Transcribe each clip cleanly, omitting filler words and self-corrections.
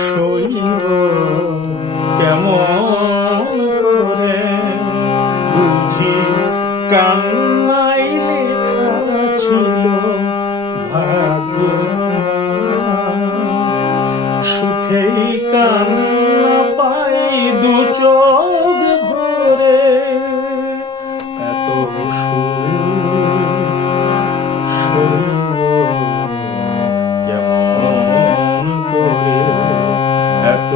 সইব কেমন করে, বুঝি কান্নাই লেখা ছিল ভাগ্যে। সুখেই কান্না পাই দু চোখ ভরে, এত সইব কেমন করে, এত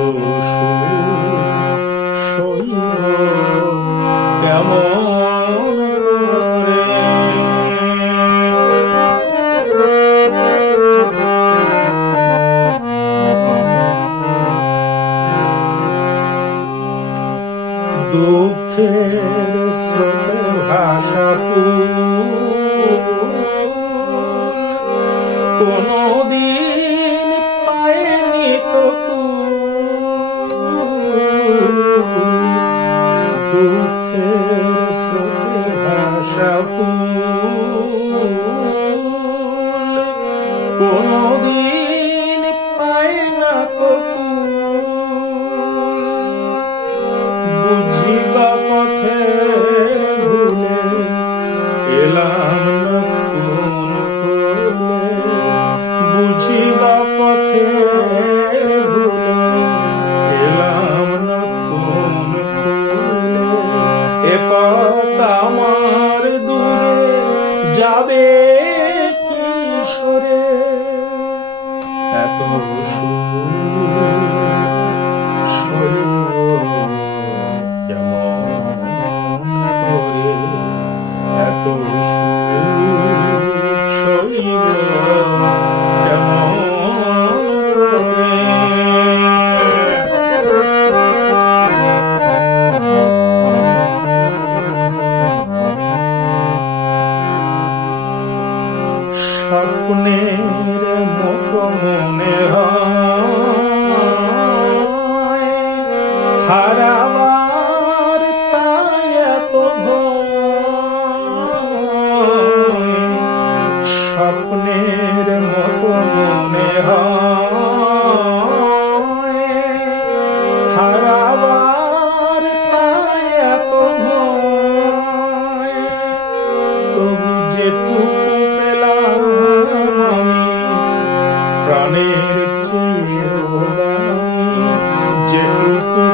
সইব কেমন করে। দুঃখের স্রোতে ভাষা কোনদিন পায়নি তো দুঃখের স্রোতে ভাষা কোনদিন পায় না তো বুঝিবা পথে ভুলে এলাম নতুন ফুলে, বুঝিবা পথে ভুলে এলাম নতুন ফুলে। এ পথ আমার দূরে যাবে কি সরে, এত সইব কেমন করে, এত সইব কেমন করে। স্বপ্নের মতো মনে হয় হারাবার, তাই এত ভয়। স্বপ্নের মতো মনে হয় হারাবার, তাই এত ভয়। তবু যেটুকু পেলাম আমি প্রাণের চেয়েও দামি, যেটুকু